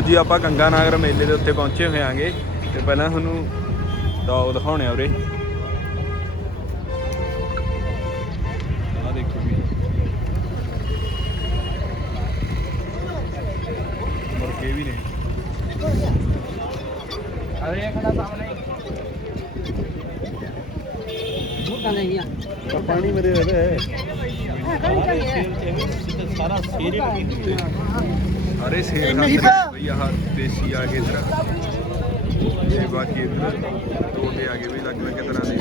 ਲਓ ਜੀ ਆਪਾਂ ਗੰਗਾ ਨਗਰ ਮੇਲੇ ਦੇ ਉੱਤੇ ਪਹੁੰਚੇ ਹੋਏ ਤੇ ਪਹਿਲਾਂ ਤੁਹਾਨੂੰ ਡੌਗ ਦਿਖਾਉਣੇ ਆ ਉਰੇ। ਆ ਵੀ ਮੁਰਗੇ ਅਰੇ ਇਹ ਖੜਾ ਸਾਹਮਣੇ? ਮੁਰਗਾ ਨਹੀਂ ਆ ਪਾਣੀ ਮੇਰੇ ਰਹੇ ਹੈ ਸਾਰਾ ਸੇਰੀ ਬਣੀ ਹੋਈ ਹੈ ਅਰੇ ਸੇਬ ਖਾਂਦੇ ਭਈਆ ਹਾਂ ਦੇਸੀ ਆ ਕੇ ਇਧਰ। ਤੇ ਬਾਕੀ ਇਧਰ ਦੋ ਆ ਗਏ ਵੀ ਲੱਗ ਲੱਗ ਤਰ੍ਹਾਂ ਦੇ।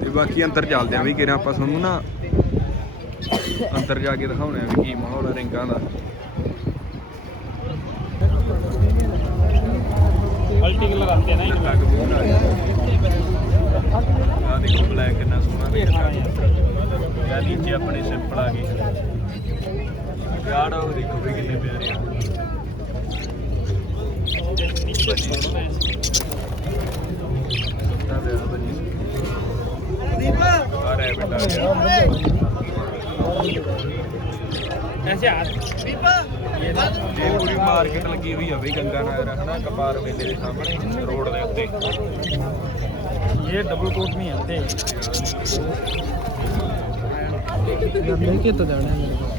ਤੇ ਬਾਕੀ ਅੰਦਰ ਚੱਲਦੇ ਆ ਵੀ ਕਿਰਾਂ ਆਪਾਂ ਤੁਹਾਨੂੰ ਨਾ ਅੰਦਰ ਜਾ ਕੇ ਦਿਖਾਉਣੇ ਆ ਕੀ ਮਾਹੌਲ ਆ ਰਿੰਗਾਂ ਦਾ। ਅਲਟਿੰਗ ਲਗਾਉਂਦੇ ਨੇ ਲੱਗ ਆ ਦੇਖੋ ਬਲੈਕ ਕਿੰਨਾ ਸੋਹਣਾ ਵੀ ਲੱਗਾ। ਆ ਨੀਚੇ ਆਪਣੇ ਸਿੰਪਲ ਆ ਗਏ। ਯਾਰ ਡੌਗ ਦੇਖੋ ਵੀ ਕਿੰਨੇ ਪਿਆਰੇ ਆ। ਸੁੱਤਾ ਦੇ ਬਣੀ ਦੀਪ ਆ ਰਿਹਾ ਬੇਟਾ ਐਸੇ ਆ ਦੀਪ ਇਹ ਪੂਰੀ ਮਾਰਕੀਟ ਲੱਗੀ ਹੋਈ ਆ ਵੀ ਗੰਗਾ ਨਗਰ, ਹਨਾ ਕਪਾਰ ਮੇਲੇ ਦੇ ਸਾਹਮਣੇ, ਰੋਡ ਦੇ ਉੱਤੇ। ये डबल कोट में आते लेके तो जाना है मेरे को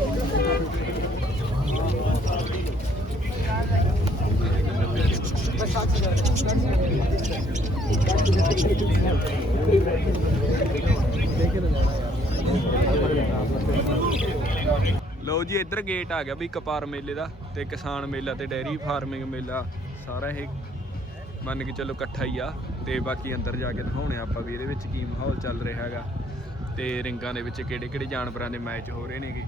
ਲਓ ਜੀ ਇੱਧਰ ਗੇਟ ਆ ਗਿਆ ਬਈ ਕਪਾਰ ਮੇਲੇ ਦਾ ਤੇ ਕਿਸਾਨ ਮੇਲਾ ਤੇ ਡੈਰੀ ਫਾਰਮਿੰਗ ਮੇਲਾ ਸਾਰਾ ਇਹ ਮੰਨ ਕੇ ਚੱਲੋ ਇਕੱਠਾ ਹੀ ਆ ਤੇ ਬਾਕੀ ਅੰਦਰ ਜਾ ਕੇ ਦਿਖਾਉਣੇ ਆ ਆਪਾਂ ਵੀ ਇਹਦੇ ਵਿੱਚ ਕੀ ਮਾਹੌਲ ਚੱਲ ਰਿਹਾ ਹੈਗਾ ਤੇ ਰਿੰਗਾਂ ਦੇ ਵਿੱਚ ਕਿਹੜੇ ਕਿਹੜੇ ਜਾਨਵਰਾਂ ਦੇ ਮੈਚ ਹੋ ਰਹੇ ਨੇਗੇ।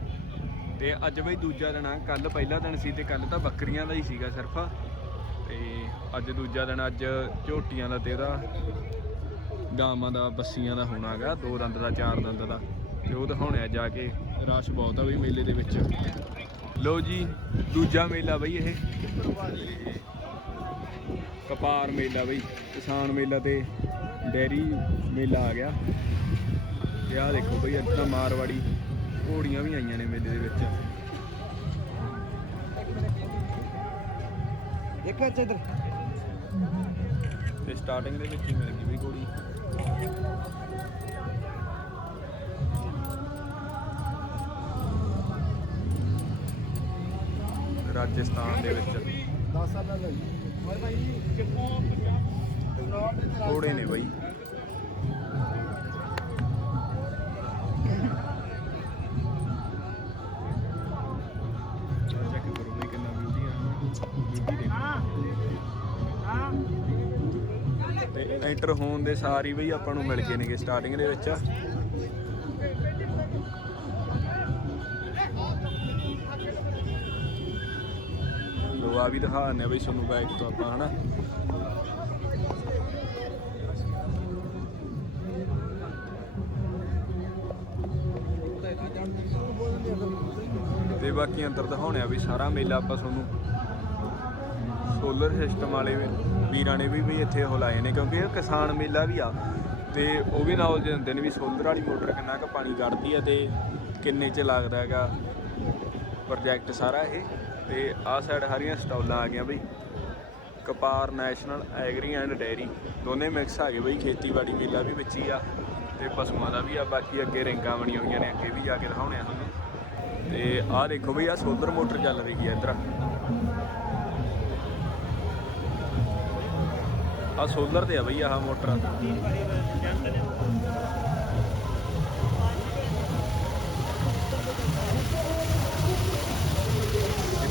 ਤੇ ਅੱਜ ਬਈ ਦੂਜਾ ਦਿਨ ਆ ਕੱਲ ਪਹਿਲਾ ਦਿਨ ਸੀ ਤੇ ਕੱਲ ਤਾਂ ਬੱਕਰੀਆਂ ਦਾ ਹੀ ਸੀਗਾ ਸਿਰਫ। ਤੇ ਅੱਜ ਦੂਜਾ ਦਿਨ ਅੱਜ ਝੋਟੀਆਂ ਦਾ ਤੇਰਾ ਗਾਵਾਂ ਦਾ, ਬੱਸੀਆਂ ਦਾ ਹੋਣਾਗਾ ਦੋ ਦੰਦ ਦਾ, ਚਾਰ ਦੰਦ ਦਾ। ਤੇ ਉਹ ਦਿਖਾਉਣੇ ਆ ਜਾ ਕੇ, ਰਸ਼ ਬਹੁਤ ਆ ਬਈ ਮੇਲੇ ਦੇ ਵਿੱਚ। ਲੋ ਜੀ, ਦੂਜਾ ਮੇਲਾ ਬਈ ਇਹ। ਕਪਾਰ ਮੇਲਾ ਬਈ ਕਿਸਾਨ ਮੇਲਾ ਤੇ ਡੈਰੀ ਮੇਲਾ ਆ ਗਿਆ। ਤੇ ਆਹ ਦੇਖੋ ਬਈ ਅੱਜ ਮਾਰਵਾੜੀ ਘੋੜੀਆਂ ਵੀ ਆਈਆਂ ਨੇ ਮੇਲੇ ਦੇ ਵਿੱਚ। ਦੇਖੋ ਇੱਥੇ ਇਧਰ। ਤੇ ਸਟਾਰਟਿੰਗ ਦੇ ਵਿੱਚ ਹੀ ਮਿਲ ਗਈ ਬਈ ਘੋੜੀ। ਰਾਜਸਥਾਨ ਦੇ ਵਿੱਚ। ਥੋੜੇ ਨੇ ਬਾਈ। ਇੰਟਰ ਹੋਣ ਦੇ ਸਾਰੇ ਬਈ ਆਪਾਂ ਨੂੰ ਮਿਲ ਗਏ ਨੇਗੇ ਸਟਾਰਟਿੰਗ ਦੇ ਵਿੱਚ। ਲੋ ਆ ਵੀ ਦਿਖਾ ਦਿੰਦੇ ਆ ਬਈ ਤੁਹਾਨੂੰ ਬਾਈਕ ਤੋਂ ਆਪਾਂ, ਹਨਾ? ਤੇ ਬਾਕੀ ਅੰਦਰ ਦਿਖਾਉਣੇ ਆ ਵੀ ਸਾਰਾ ਮੇਲਾ ਆਪਾਂ ਤੁਹਾਨੂੰ। ਸੋਲਰ ਸਿਸਟਮ ਵਾਲੇ ਵੀਰਾਂ ਨੇ ਵੀ ਵੀ ਇੱਥੇ ਉਹ ਲਾਏ ਨੇ, ਕਿਉਂਕਿ ਇਹ ਕਿਸਾਨ ਮੇਲਾ ਵੀ ਆ। ਤੇ ਉਹ ਵੀ ਨਾਲ ਦਿੰਦੇ ਨੇ ਵੀ ਸੋਲਰ ਵਾਲੀ ਮੋਟਰ ਕਿੰਨਾ ਕੁ ਪਾਣੀ ਕੱਢਦੀ ਆ ਤੇ ਕਿੰਨੇ ਚ ਲੱਗਦਾ ਹੈਗਾ। ਪ੍ਰੋਜੈਕਟ ਸਾਰਾ ਇਹ। ਤੇ ਆਹ ਸਾਈਡ ਹਰੀਆਂ ਸਟਾਲਾਂ ਆ ਗਈਆਂ ਬਈ। ਕਪਾਰ ਨੈਸ਼ਨਲ ਐਗਰੀ ਐਂਡ ਡੈਰੀ ਦੋਨੇ ਮਿਕਸ ਆ ਗਏ ਬਈ, ਖੇਤੀਬਾੜੀ ਮੇਲਾ ਵੀ ਵਿੱਚ ਹੀ ਆ ਤੇ ਪਸ਼ੂਆਂ ਦਾ ਵੀ ਆ, ਬਾਕੀ ਅੱਗੇ ਰਿੰਗਾਂ ਬਣੀਆਂ ਹੋਈਆਂ ਨੇ, ਅੱਗੇ ਵੀ ਜਾ ਕੇ ਦਿਖਾਉਣੇ ਆ ਤੁਹਾਨੂੰ। ਤੇ ਆਹ ਦੇਖੋ ਬਈ ਆਹ ਸੋਲਰ ਮੋਟਰ ਚੱਲ ਰਹੀ ਹੈ ਇੱਧਰ। ਆ ਸੋਲਰ ਤੇ ਆ ਬਈ, ਆਹ ਮੋਟਰ।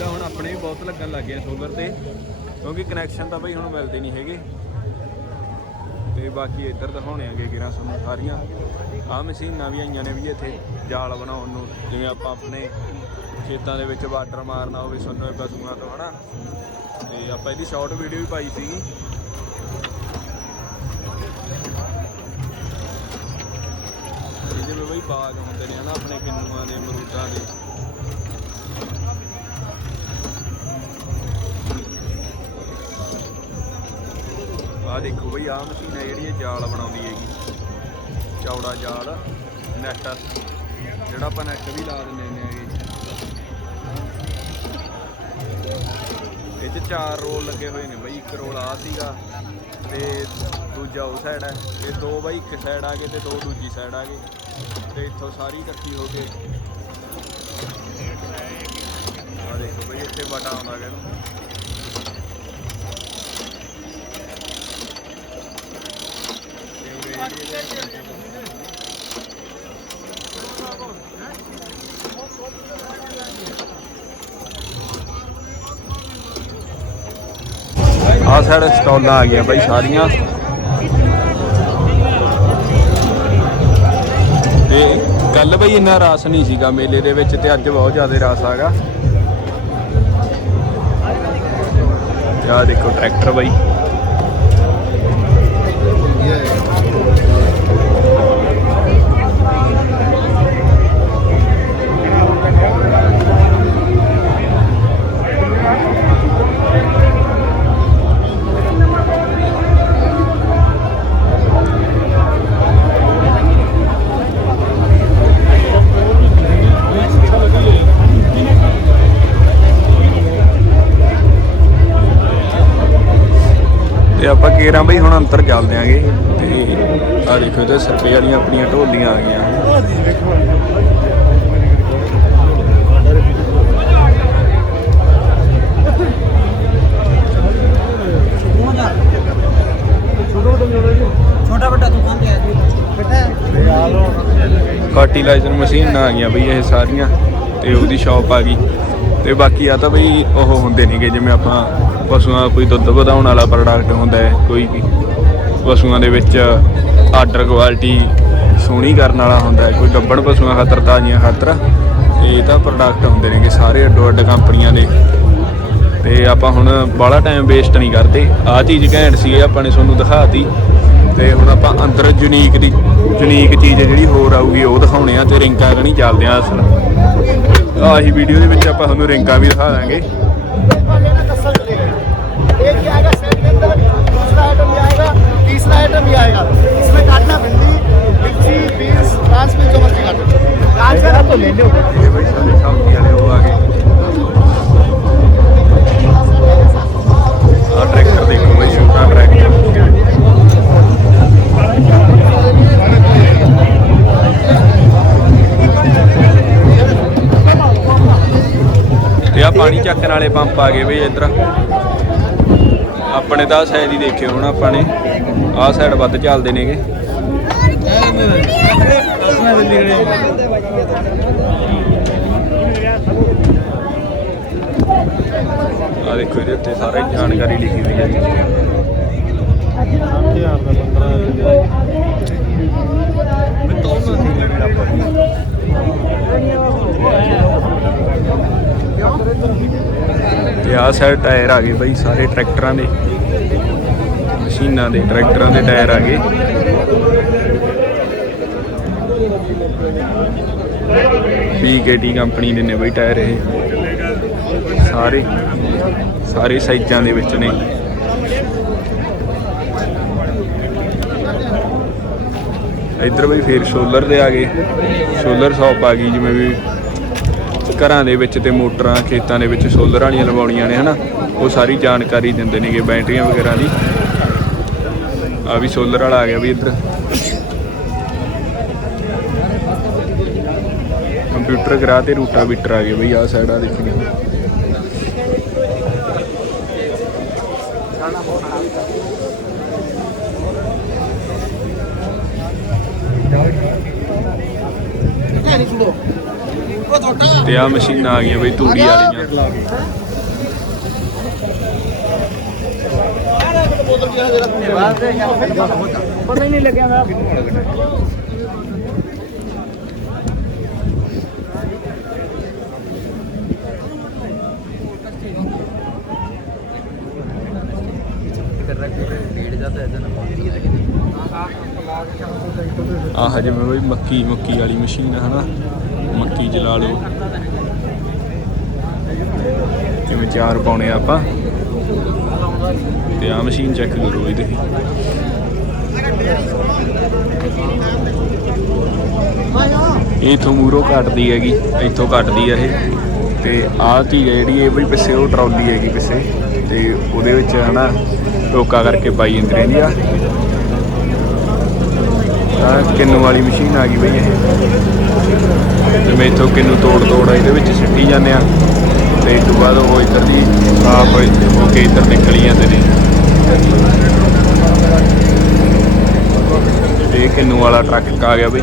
ਇਹਦਾ ਹੁਣ ਆਪਣੇ ਵੀ ਬਹੁਤ ਲੱਗਣ ਲੱਗ ਗਏ ਸੋਲਰ ਤੇ। ਕਿਉਂਕਿ ਕਨੈਕਸ਼ਨ ਤਾਂ ਬਈ ਹੁਣ ਮਿਲਦੇ ਨਹੀਂ ਹੈਗੇ। ਤੇ ਬਾਕੀ ਇੱਧਰ ਦਿਖਾਉਣੇ ਆਗੇ ਕਿਰਾਂ ਸਾਨੂੰ ਸਾਰੀਆਂ। ਆਹ ਮਸ਼ੀਨਾਂ ਵੀ ਆਈਆਂ ਨੇ ਵੀ ਇੱਥੇ, ਜਾਲ ਬਣਾਉਣ ਨੂੰ। ਜਿਵੇਂ ਆਪਾਂ ਆਪਣੇ ਖੇਤਾਂ ਦੇ ਵਿੱਚ ਵਾਟਰ ਮਾਰਨਾ ਹੋਵੇ, ਸੁੰਨੇ ਪਸ਼ੂਆਂ ਤੋਂ, ਹਨਾ? ਤੇ ਆਪਾਂ ਇਹਦੀ ਸ਼ਾਰਟ ਵੀਡੀਓ ਵੀ ਪਾਈ ਸੀਗੀ। ਇਹਦੇ ਵਿੱਚ ਬਈ ਬਾਗ ਹੁੰਦੇ ਨੇ, ਹਨਾ? ਆਪਣੇ ਕਿੰਨੂਆਂ ਦੇ ਮਰੂਦਾਂ ਦੇ। ਆਹ ਦੇਖੋ ਬਈ, ਆਹ ਮਸ਼ੀਨ ਹੈ ਜਿਹੜੀ ਇਹ ਜਾਲ ਬਣਾਉਂਦੀ ਹੈਗੀ। ਚੌੜਾ ਜਾਲ ਨੈਟ ਜਿਹੜਾ ਆਪਾਂ ਨੈਟ ਵੀ ਲਾ ਦਿੰਦੇ ਨੇ ਹੈਗੇ। ਇਹ ਚ ਚਾਰ ਰੋਲ ਲੱਗੇ ਹੋਏ ਨੇ ਬਈ, ਇੱਕ ਰੋਲ ਆ ਸੀਗਾ ਤੇ ਦੂਜਾ ਉਹ ਸਾਈਡ ਹੈ। ਇਹ ਦੋ ਬਾਈ, ਇੱਕ ਸਾਈਡ ਆ ਗਏ ਤੇ ਦੋ ਦੂਜੀ ਸਾਈਡ ਆ ਗਏ। ਤੇ ਇੱਥੋਂ ਸਾਰੀ ਇਕੱਠੀ ਹੋ ਕੇ। ਆ ਦੇਖੋ ਬਈ, ਇੱਥੇ ਬਟਾ ਆਉਂਦਾ ਗਾ ਆ ਸਾਈਡ ਸਟਾਲਾਂ ਆ ਗਈਆਂ ਬਾਈ ਸਾਰੀਆਂ। ਤੇ ਕੱਲ ਬਈ ਇੰਨਾ ਰਸ ਨਹੀਂ ਸੀਗਾ ਮੇਲੇ ਦੇ ਵਿੱਚ ਤੇ ਅੱਜ ਬਹੁਤ ਜ਼ਿਆਦਾ ਰਸ ਆਗਾ। ਤੇ ਆਹ ਦੇਖੋ ਟਰੈਕਟਰ ਬਾਈ। ਤੇ ਆਪਾਂ ਕੇਰਾਂ ਬਈ ਹੁਣ ਅੰਦਰ ਚੱਲਦੇ ਦਿਆਂਗੇ ਆ ਦੇਖੋ ਤੇ ਸਰਪੇ ਵਾਲੀਆਂ ਆਪਣੀਆਂ ਢੋਲੀਆਂ ਆ ਗਈਆਂ। ਫਰਟੀਲਾਈਜ਼ਰ ਮਸ਼ੀਨ ਆ ਗਈਆਂ ਬਈ ਇਹ ਸਾਰੀਆਂ ਤੇ ਉਹਦੀ ਸ਼ਾਪ ਆ ਗਈ। ਤੇ ਬਾਕੀ ਆ ਤਾਂ ਬਈ ਉਹ ਹੁੰਦੇ ਨੇਗੇ ਜਿਵੇਂ ਆਪਾਂ ਪਸ਼ੂਆਂ ਦਾ ਕੋਈ ਦੁੱਧ ਵਧਾਉਣ ਵਾਲਾ ਪ੍ਰੋਡਕਟ ਹੁੰਦਾ ਹੈ ਕੋਈ ਵੀ। ਪਸ਼ੂਆਂ ਦੇ ਵਿੱਚ ਆਰਡਰ ਕੁਆਲਿਟੀ ਸੋਹਣੀ ਕਰਨ ਵਾਲਾ ਹੁੰਦਾ ਕੋਈ ਗੱਬਣ ਪਸ਼ੂਆਂ ਖਾਤਰ ਤਾਜ਼ੀਆਂ ਖਾਤਰ ਇਹ ਤਾਂ ਪ੍ਰੋਡਕਟ ਹੁੰਦੇ ਨੇਗੇ ਸਾਰੇ ਅੱਡੋ ਅੱਡ ਕੰਪਨੀਆਂ ਦੇ। ਤੇ ਆਪਾਂ ਹੁਣ ਬਾਹਲਾ ਟਾਈਮ ਵੇਸਟ ਨਹੀਂ ਕਰਦੇ। ਆਹ ਚੀਜ਼ ਘੈਂਟ ਸੀ ਆਪਾਂ ਨੇ ਤੁਹਾਨੂੰ ਦਿਖਾਤੀ। ਤੇ ਹੁਣ ਆਪਾਂ ਅੰਦਰ ਯੂਨੀਕ ਦੀ ਯੂਨੀਕ ਚੀਜ਼ ਜਿਹੜੀ ਹੋਰ ਆਊਗੀ, ਉਹ ਦਿਖਾਉਣੇ ਆ ਤੇ ਰਿੰਕਾਂ ਕਣੀ ਚੱਲਦੇ ਆ ਅਸਲ। ਆਹੀ ਵੀਡੀਓ ਦੇ ਵਿੱਚ ਆਪਾਂ ਤੁਹਾਨੂੰ ਰਿੰਕਾਂ ਵੀ ਦਿਖਾ ਦਾਂਗੇ। तीसरा आइटम भी आएगा इसमें काटना भिंडी मिर्ची बीन्स फ्रांस में जो मर्जी काटो गाजर आप तो ले लो ਇਹ ਬਈ ਸਾਡੇ ਸਬਜ਼ੀ ਵਾਲੇ ਉਹ ਆ ਗਏ ਆ ਟਰੈਕਟਰ ਦੇਖੋ ਬਈ ਛੋਟਾ ਟਰੈਕਟਰ ਤੇ ਆ ਪਾਣੀ ਚੱਕਣ ਵਾਲੇ ਪੰਪ ਆ ਗਏ ਬਈ ਇੱਧਰ ਆਪਣੇ ਤਾਂ ਸਾਈਡ ਹੀ ਦੇਖੇ ਹੁਣ ਆਪਾਂ ਨੇ। ਆਹ ਸਾਈਡ ਵੱਧ ਚੱਲਦੇ ਨੇਗੇ। ਆ ਦੇਖੋ ਇਹਦੇ ਉੱਤੇ ਸਾਰੀ ਜਾਣਕਾਰੀ ਲਿਖੀ ਹੋਈ ਹੈ। ਤੇ ਆਹ ਸਾਈਡ ਟਾਇਰ ਆ ਗਏ ਬਈ, ਸਾਰੇ ਟਰੈਕਟਰਾਂ ਦੇ। ਮਸ਼ੀਨਾਂ ਦੇ, ਟਰੈਕਟਰਾਂ ਦੇ ਟਾਇਰ ਆ ਗਏ। BKT ਕੰਪਨੀ ਦੇ ਨੇ ਬਈ ਟਾਇਰ ਇਹ। ਸਾਰੇ ਸਾਰੇ ਸਾਈਜ਼ਾਂ ਦੇ ਵਿੱਚ ਨੇ। ਇੱਧਰ ਬਈ ਫੇਰ ਸੋਲਰ ਦੇ ਆ ਗਏ। ਸੋਲਰ ਸ਼ਾਪ ਆ ਗਈ, ਜਿਵੇਂ ਵੀ ਘਰਾਂ ਦੇ ਵਿੱਚ ਤੇ ਮੋਟਰਾਂ, ਖੇਤਾਂ ਦੇ ਵਿੱਚ ਸੋਲਰ ਵਾਲੀਆਂ ਲਵਾਉਣੀਆਂ ਨੇ, ਹਨਾ? ਉਹ ਸਾਰੀ ਜਾਣਕਾਰੀ ਦਿੰਦੇ ਨੇਗੇ ਬੈਟਰੀਆਂ ਵਗੈਰਾ ਦੀ। ਆ ਵੀ ਸੋਲਰ ਵਾਲਾ ਆ ਗਿਆ ਵੀ ਇੱਧਰ। ਕੰਪਿਊਟਰ ਗਰਾ ਤੇ ਰੂਟਾ ਬੀਟਰ ਆ ਗਏ ਬਈ ਆ ਸਾਈਡ ਆ ਦੇਖਣੀ ਤੇ ਆ ਮਸ਼ੀਨਾਂ ਆ ਗਈਆਂ ਬਈ ਤੂੜੀ ਵਾਲੀਆਂ बोतल की जरूरत नहीं पता ही नहीं लगे मैं ਆਹ ਜਿਵੇਂ ਬਈ ਮੱਕੀ ਮੱਕੀ ਵਾਲੀ ਮਸ਼ੀਨ ਹੈ ਹਨਾ? ਮੱਕੀ ਜਲਾ ਲਓ। ਜਿਵੇਂ ਚਾਰ ਪਾਉਣੇ ਆਪਾਂ। ਤੇ ਆ ਮਸ਼ੀਨ ਚੈੱਕ ਕਰੋ ਇਹਦੇ ਇਹ ਇਥੋਂ ਮੂਰੋਂ ਕੱਟਦੀ ਹੈਗੀ, ਇੱਥੋਂ ਕੱਟਦੀ ਹੈ ਇਹ। ਤੇ ਆਹ ਧੀ ਹੈ ਜਿਹੜੀ ਇਹ ਵੀ ਪਿੱਛੇ ਉਹ ਟਰਾਲੀ ਹੈਗੀ ਪਿੱਛੇ। ਤੇ ਉਹਦੇ ਵਿੱਚ, ਹਨਾ, ਟੋਕਾ ਕਰਕੇ ਪਾਈ ਜਾਂਦੀ ਰਹਿੰਦੀ ਆ। ਆਹ ਕਿੰਨੂ ਵਾਲੀ ਮਸ਼ੀਨ ਆ ਗਈ ਬਈ ਇਹ। ਤੇ ਮੈਂ ਇੱਥੋਂ ਕਿੰਨੂ ਤੋੜ ਤੋੜ ਇਹਦੇ ਵਿੱਚ ਸਿੱਟੀ ਜਾਂਦੇ ਆ। ਤੇ ਇਸ ਤੋਂ ਬਾਅਦ ਉਹ ਇੱਧਰ ਦੀ ਆਪ ਹੋ ਕੇ ਇੱਧਰ ਨਿਕਲੀ ਜਾਂਦੇ ਨੇ। ਤੇ ਕਿੰਨੂ ਵਾਲਾ ਟਰੱਕ ਆ ਗਿਆ ਬਈ।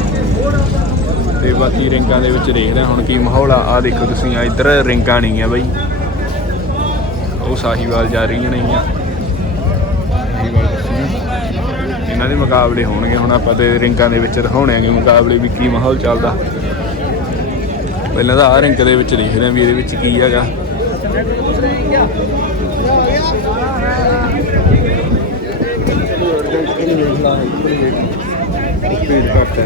ਤੇ ਬਾਕੀ ਰਿੰਗਾਂ ਦੇ ਵਿੱਚ ਦੇਖਦੇ ਰਿਹਾ ਹੁਣ ਕੀ ਮਾਹੌਲ ਆ। ਆ ਦੇਖੋ ਤੁਸੀਂ ਆ ਇੱਧਰ ਰਿੰਗਾਂ ਨਹੀਂ ਆ ਬਈ। ਉਹ ਸਾਹੀਵਾਲ ਜਾ ਰਹੀਆਂ ਨਹੀਂ ਆ ਇਹਨਾਂ ਦੇ ਮੁਕਾਬਲੇ ਹੋਣਗੇ। ਹੁਣ ਆਪਾਂ ਤੇ ਰਿੰਗਾਂ ਦੇ ਵਿੱਚ ਦਿਖਾਉਣੇ ਆਂਗੇ ਮੁਕਾਬਲੇ ਵੀ ਕੀ ਮਾਹੌਲ ਚੱਲਦਾ। ਪਹਿਲਾਂ ਤਾਂ ਆ ਰਿੰਗ ਦੇ ਵਿੱਚ ਦੇਖਦੇ ਆਂ ਵੀ ਇਹਦੇ ਵਿੱਚ ਕੀ ਹੈਗਾ। ਭੀੜ ਘੱਟ ਹੈ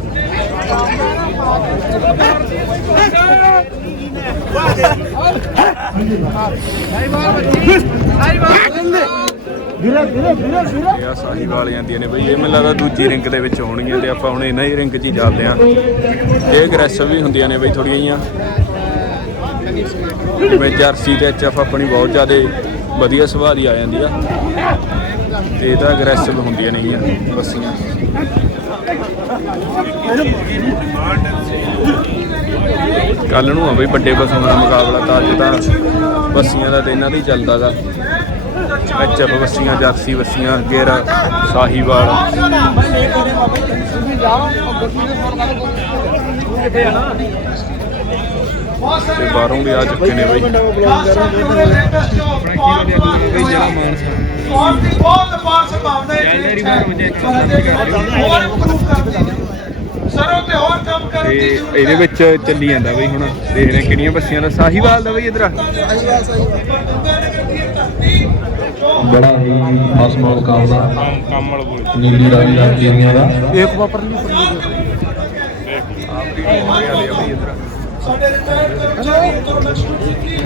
ਸਾਹੀਵਾਲ ਜਾਂਦੀਆਂ ਨੇ ਬਈ, ਇਹ ਮੈਨੂੰ ਲੱਗਦਾ ਦੂਜੀ ਰਿੰਗ ਦੇ ਵਿੱਚ ਹੋਣਗੀਆਂ ਤੇ ਆਪਾਂ ਹੁਣ ਇਹਨਾਂ ਹੀ ਰਿੰਗ 'ਚ ਹੀ ਚੱਲਦੇ ਆ ਇਹ ਅਗਰੈਸਿਵ ਵੀ ਹੁੰਦੀਆਂ ਨੇ ਬਈ ਥੋੜੀਆਂ ਜੀਆਂ ਜਿਵੇਂ ਜਰਸੀ ਤੇ ਐਚਐਫ ਆਪਣੀ ਬਹੁਤ ਜ਼ਿਆਦਾ ਵਧੀਆ ਸੁਭਾਅ ਦੀ ਆ ਜਾਂਦੀ ਆ। ਤੇ ਇਹ ਤਾਂ ਅਗਰੈਸਿਵ ਹੁੰਦੀਆਂ ਨੇਗੀਆਂ, ਬੱਸੀਆਂ। ਕੱਲ ਨੂੰ ਆ ਬਈ ਵੱਡੇ ਬੱਸਾਂ ਦਾ ਮੁਕਾਬਲਾ, ਤਾਂ ਅੱਜ ਤਾਂ ਬੱਸੀਆਂ ਦਾ ਤੇ ਇਹਨਾਂ ਦਾ ਹੀ ਚੱਲਦਾ ਗਾ ਐਚਐਫ ਬੱਸੀਆਂ ਜਾਕਸੀ ਬੱਸੀਆਂ, ਗੇਰਾ, ਸਾਹੀਵਾਲ। ਤੇ ਬਾਹਰੋਂ ਵੀ ਆ ਚੁੱਕੇ ਨੇ ਬਈ। ਬਹੁਤ ਹੀ ਬਹੁਤ ਅਪਾਰ ਸੰਭਾਵਨਾ ਹੈ ਸਰੋਂ ਤੇ ਹੋਰ ਕੰਮ ਕਰਨ ਦੀ ਜ਼ਰੂਰਤ ਇਹਦੇ ਵਿੱਚ ਚੱਲੀ ਜਾਂਦਾ ਬਈ ਹੁਣ। ਦੇਖਦੇ ਹਾਂ ਕਿਹੜੀਆਂ ਬੱਸੀਆਂ ਦਾ ਸਾਹੀਵਾਲ ਦਾ ਬਈ ਇਧਰ ਬੜਾ ਹੀ ਫਸਮਾ ਮੁਕਾਬਲਾ ਨੀਲੀ ਰਾਵੀ ਦਾ ਟੀਮਾਂ ਦਾ। ਇੱਕ ਵਾਪਰ ਨਹੀਂ ਸਾਡੇ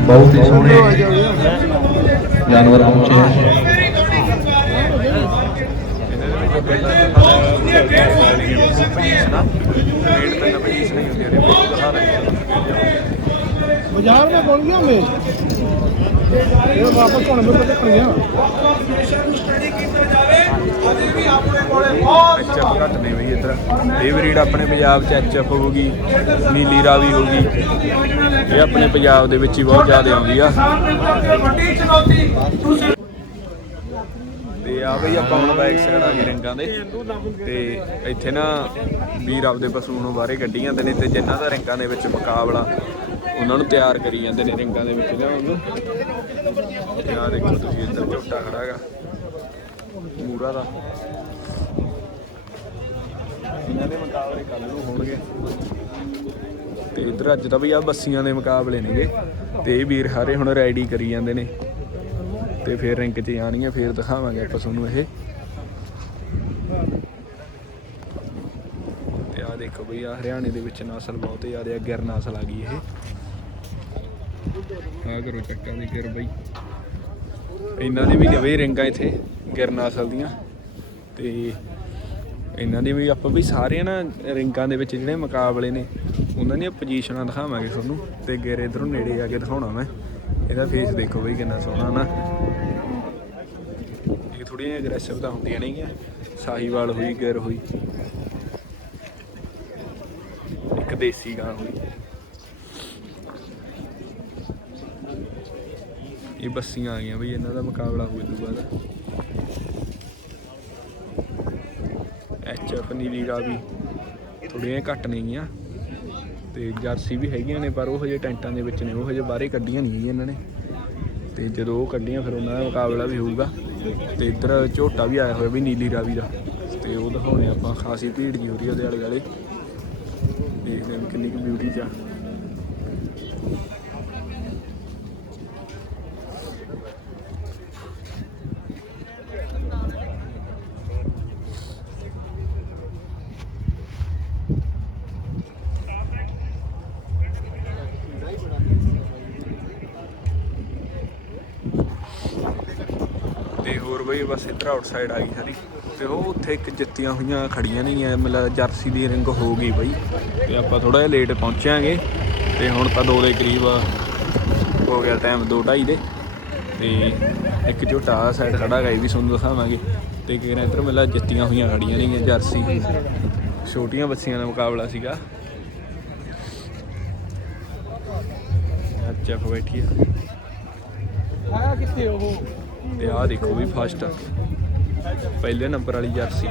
बहुत ही सोने जानवर पहुँचे बाज़ार में बोल गया मैं? ये वापस होने में पता कर गया ਅਜੇ ਵੀ ਆਪਣੇ ਕੋਲੇ ਬਹੁਤ ਐਚਐਫ ਘੱਟ ਨੇ ਬਈ ਇਧਰ। ਇਹ ਬਰੀਡ ਆਪਣੇ ਪੰਜਾਬ ਚ ਐਚਐਫ ਹੋਊਗੀ ਨੀਲੀ ਰਾਵੀ ਹੋਊਗੀ। ਇਹ ਆਪਣੇ ਪੰਜਾਬ ਦੇ ਵਿੱਚ ਹੀ ਬਹੁਤ ਜ਼ਿਆਦਾ ਆਉਂਦੀ ਆ। ਸਾਹਮਣੇ ਕਰਕੇ ਵੱਡੀ ਚੁਣੌਤੀ। ਤੁਸੀਂ ਤੇ ਆ ਬਈ ਆਪਾਂ ਹੁਣ ਬੈਕ ਸਾਈਡ ਆ ਗਏ ਰਿੰਗਾਂ ਦੇ। ਤੇ ਇੱਥੇ ਨਾ ਵੀਰ ਆਪਦੇ ਪਸ਼ੂ ਨੂੰ ਬਾਹਰੇ ਕੱਢੀ ਜਾਂਦੇ ਨੇ ਤੇ ਜਿਨ੍ਹਾਂ ਦਾ ਰਿੰਗਾਂ ਦੇ ਵਿੱਚ ਮੁਕਾਬਲਾ ਉਹਨਾਂ ਨੂੰ ਤਿਆਰ ਕਰੀ ਜਾਂਦੇ ਨੇ ਰਿੰਗਾਂ ਦੇ ਵਿੱਚ। ਲਿਆਉਣ ਨੂੰ ਆ ਦੇਖੋ ਤੁਸੀਂ ਇੱਧਰ ਝੋਟਾ ਖੜਾ ਹੈਗਾ ਦਾ। ਇਹਨਾਂ ਦੇ ਮੁਕਾਬਲੇ ਕੱਲ ਨੂੰ ਹੋਣਗੇ। ਤੇ ਇੱਧਰ ਅੱਜ ਤਾਂ ਬਈ ਆ ਬੱਸੀਆਂ ਦੇ ਮੁਕਾਬਲੇ ਨੇਗੇ। ਤੇ ਇਹ ਵੀਰ ਹਾਰੇ ਹੁਣ ਰੈਡੀ ਕਰੀ ਜਾਂਦੇ ਨੇ। ਤੇ ਫਿਰ ਰਿੰਗ 'ਚ ਆਣੀਆਂ ਫਿਰ ਦਿਖਾਵਾਂਗੇ ਆਪਾਂ ਤੁਹਾਨੂੰ ਇਹ। ਤੇ ਆ ਦੇਖੋ ਬਈ ਆ ਹਰਿਆਣੇ ਦੇ ਵਿੱਚ ਨਸਲ ਬਹੁਤ ਜ਼ਿਆਦਾ ਆ ਗਿਰ ਨਸਲ ਆ ਗਈ ਇਹ। ਆ ਕਰੋ ਚੱਕਾ ਦੀ ਗਿਰ ਬਈ। ਇਹਨਾਂ ਦੀ ਵੀ ਨਵੇਂ ਰਿੰਗਾਂ ਇੱਥੇ ਗਿਰਨਾਸਲ ਦੀਆਂ। ਤੇ ਇਹਨਾਂ ਦੀ ਵੀ ਆਪਾਂ ਵੀ ਸਾਰੇ ਨਾ ਰਿੰਗਾਂ ਦੇ ਵਿੱਚ ਜਿਹੜੇ ਮੁਕਾਬਲੇ ਨੇ, ਉਹਨਾਂ ਦੀਆਂ ਪੋਜੀਸ਼ਨਾਂ ਦਿਖਾਵਾਂਗੇ ਤੁਹਾਨੂੰ। ਤੇ ਗਿਰ ਇਧਰੋਂ ਨੇੜੇ ਆ ਕੇ ਦਿਖਾਉਣਾ ਮੈਂ। ਇਹਦਾ ਫੇਸ ਦੇਖੋ ਬਈ ਕਿੰਨਾ ਸੋਹਣਾ ਨਾ। ਇਹ ਥੋੜੀਆਂ ਐਗਰੈਸਿਵ ਤਾਂ ਹੁੰਦੀਆਂ ਨੇਗੀਆਂ ਸਾਹੀਵਾਲ ਹੋਈ, ਗਿਰ ਹੋਈ। ਇੱਕ ਦੇਸੀ ਗਾਂ ਹੋਈ। ਇਹ ਬੱਸੀਆਂ ਆ ਗਈਆਂ ਬਈ, ਇਹਨਾਂ ਦਾ ਮੁਕਾਬਲਾ ਹੋ ਜੂ ਬਾਅਦ ਐਚ ਐਫ ਨੀਲੀਰਾ ਵੀ ਥੋੜੀਆਂ ਘੱਟ ਨੇਗੀਆਂ। ਤੇ ਜਰਸੀ ਵੀ ਹੈਗੀਆਂ ਨੇ, ਪਰ ਉਹ ਹਜੇ ਟੈਂਟਾਂ ਦੇ ਵਿੱਚ ਨੇ, ਉਹ ਹਜੇ ਬਾਹਰੇ ਕੱਢੀਆਂ ਨਹੀਂ ਹੈਗੀਆਂ ਇਹਨਾਂ ਨੇ। ਤੇ ਜਦੋਂ ਉਹ ਕੱਢੀਆਂ, ਫਿਰ ਉਹਨਾਂ ਦਾ ਮੁਕਾਬਲਾ ਵੀ ਹੋਊਗਾ। ਤੇ ਇੱਧਰ ਝੋਟਾ ਵੀ ਆਇਆ ਹੋਇਆ ਵੀ ਨੀਲੀ ਰਾਵੀ ਦਾ ਤੇ ਉਹ ਦਿਖਾਉਣੇ ਆਪਾਂ, ਖਾਸੀ ਭੀੜ ਜੀ ਹੋ ਰਹੀ ਉਹਦੇ ਵਾਲੇ ਵਾਲੇ ਦੇਖਦੇ ਹਾਂ ਕਿੰਨੀ ਕੁ ਬਿਊਟੀ ਚਾ ਬਸ ਇੱਧਰ ਆਊਟਸਾਈਡ ਆ ਗਈ ਸਾਰੀ। ਤੇ ਉਹ ਉੱਥੇ ਇੱਕ ਜਿੱਤੀਆਂ ਹੋਈਆਂ ਖੜੀਆਂ ਨਹੀਂ ਮਤਲਬ ਜਰਸੀ ਦੀ ਰਿੰਗ ਹੋ ਗਈ ਬਈ। ਤੇ ਆਪਾਂ ਥੋੜਾ ਜਿਹਾ ਲੇਟ ਪਹੁੰਚਾਂਗੇ। ਤੇ ਹੁਣ ਤਾਂ 2 ਦੇ ਕਰੀਬ ਹੋ ਗਿਆ ਟਾਈਮ 2:30 ਦੇ। ਤੇ ਇੱਕ ਝੋਟਾ ਸਾਈਡ ਖੜਾ ਗਈ ਵੀ ਤੁਹਾਨੂੰ ਦਿਖਾਵਾਂਗੇ। ਤੇ ਕਿਹਨਾਂ ਇੱਧਰ ਮਤਲਬ ਜਿੱਤੀਆਂ ਹੋਈਆਂ ਖੜੀਆਂ ਨਹੀਂ ਜਰਸੀ। ਛੋਟੀਆਂ ਬੱਚੀਆਂ ਦਾ ਮੁਕਾਬਲਾ ਸੀਗਾ। ਅੱਛਾ ਬੈਠੀ ਆ ਆਇਆ ਕਿੱਥੇ ਉਹ? ਤੇ ਆਹ ਦੇਖੋ ਵੀ ਫਸਟ ਆ। ਪਹਿਲੇ ਨੰਬਰ ਵਾਲੀ ਜਰਸੀ।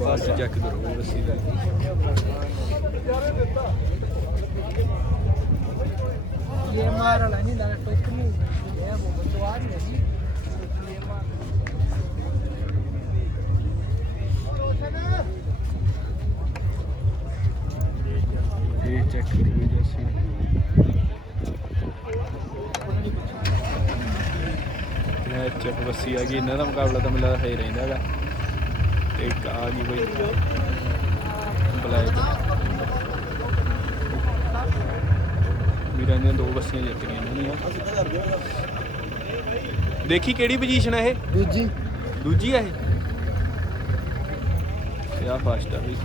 ਬਸ ਚੈੱਕ ਕਰੋ ਰੱਸੀ ਦਾ ਇਹ ਮਾਰ ਵਾਲਾ ਨਹੀਂ ਦਾ ਟੋਕ ਨਹੀਂ। ਇਹ ਨਹੀਂ ਇਹ ਮਾਰ। ਇਹ ਚੈੱਕ ਕਰੀਏ ਜੈਸੀ ਚੈੱਕ ਬੱਸੀ ਆ ਗਈ ਇਹਨਾਂ ਦਾ ਮੁਕਾਬਲਾ ਤਾਂ ਮੈਨੂੰ ਲੱਗਦਾ ਹੈ ਹੀ ਰਹਿੰਦਾ ਹੈਗਾ। ਤੇ ਇੱਕ ਆ ਗਈ ਬਈ। ਬਲੈਕ। ਵੀਰਾਂ ਦੀਆਂ ਦੋ ਬੱਸੀਆਂ ਜਿੱਤ ਗਈਆਂ ਇਹਨਾਂ ਦੀਆਂ। ਦੇਖੀ ਕਿਹੜੀ ਪੋਜੀਸ਼ਨ ਹੈ ਇਹ? ਦੂਜੀ। ਦੂਜੀ ਆ ਇਹ? ਆ ਫਸਟ ਆ ਵੀ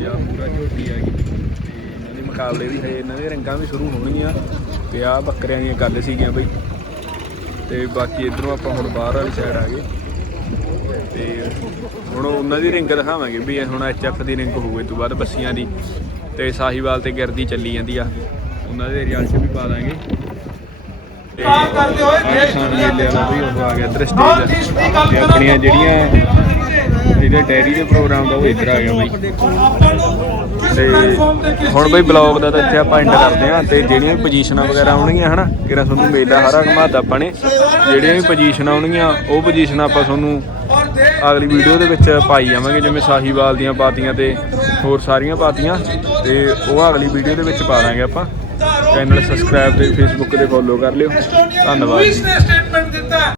ਇਹ ਆ ਪੂਰਾ ਝੋਟੀ ਆ ਗਈ। ਮੁਕਾਬਲੇ ਵੀ ਹੈ ਇਹਨਾਂ ਦੇ ਰੰਗਾਂ ਵੀ ਸ਼ੁਰੂ ਹੋਣਗੀਆਂ ਤੇ ਆ ਬੱਕਰਿਆਂ ਦੀਆਂ ਗੱਲ ਸੀਗੀਆਂ ਬਈ। ਤੇ ਬਾਕੀ ਇਧਰੋਂ ਆਪਾਂ ਹੁਣ ਬਾਹਰ ਵਾਲੀ ਸਾਈਡ ਆ ਗਏ। ਤੇ ਹੁਣ ਉਹਨਾਂ ਦੀ ਰਿੰਗ ਦਿਖਾਵਾਂਗੇ ਵੀ ਹੁਣ ਐਚਐਫ ਦੀ ਰਿੰਗ ਹੋਊਗੀ ਤੋਂ ਬਾਅਦ ਬੱਸੀਆਂ ਦੀ। ਤੇ ਸਾਹੀਵਾਲ ਤੇ ਗਿਰਦੀ ਚੱਲੀ ਜਾਂਦੀ ਆ। ਉਹਨਾਂ ਦੇ ਰਿਜ਼ਲਟ ਵੀ ਪਾ ਦਾਂਗੇ। ਤੇ ਕਰਦੇ ਹੋਏ ਦੇਸ਼ ਦੁਨੀਆ ਵਾਲਾ ਵੀ ਉਹ ਆ ਗਿਆ ਇੱਧਰ ਸਟੇਜ ਦੀ ਤੇ ਆਪਣੀਆਂ ਜਿਹੜੀਆਂ ਇਹਦੇ ਡੈਰੀ ਦੇ ਪ੍ਰੋਗਰਾਮ ਦਾ ਉਹ ਇੱਧਰ ਆ ਗਿਆ ਬਈ। ਤੇ ਹੁਣ ਬਈ ਬਲੌਗ ਦਾ ਤਾਂ ਇੱਥੇ ਆਪਾਂ ਐਂਡ ਕਰਦੇ ਆ ਤੇ ਜਿਹੜੀਆਂ ਵੀ ਪੋਜੀਸ਼ਨਾਂ ਵਗੈਰਾ ਆਉਣਗੀਆਂ ਹਨਾ ਕਿਰਾ ਤੁਹਾਨੂੰ ਮੇਲਾ ਹਰਾ ਘਮਾਤਾ ਆਪਾਂ ਨੇ, ਜਿਹੜੀਆਂ ਵੀ ਪੋਜੀਸ਼ਨਾਂ ਆਉਣਗੀਆਂ, ਉਹ ਪੋਜੀਸ਼ਨਾਂ ਆਪਾਂ ਤੁਹਾਨੂੰ ਅਗਲੀ ਵੀਡੀਓ ਦੇ ਵਿੱਚ ਪਾਈ ਜਾਵਾਂਗੇ, ਜਿਵੇਂ ਸਾਹੀਵਾਲ ਦੀਆਂ ਪਾਤੀਆਂ ਤੇ ਹੋਰ ਸਾਰੀਆਂ ਪਾਤੀਆਂ, ਤੇ ਉਹ ਅਗਲੀ ਵੀਡੀਓ ਦੇ ਵਿੱਚ ਪਾ ਦਾਂਗੇ ਆਪਾਂ। ਚੈਨਲ ਸਬਸਕ੍ਰਾਈਬ ਤੇ ਫੇਸਬੁੱਕ ਤੇ ਫੋਲੋ ਕਰ ਲਿਓ। ਧੰਨਵਾਦ ਜੀ। ਨੇ ਸਟੇਟਮੈਂਟ ਦਿੱਤਾ।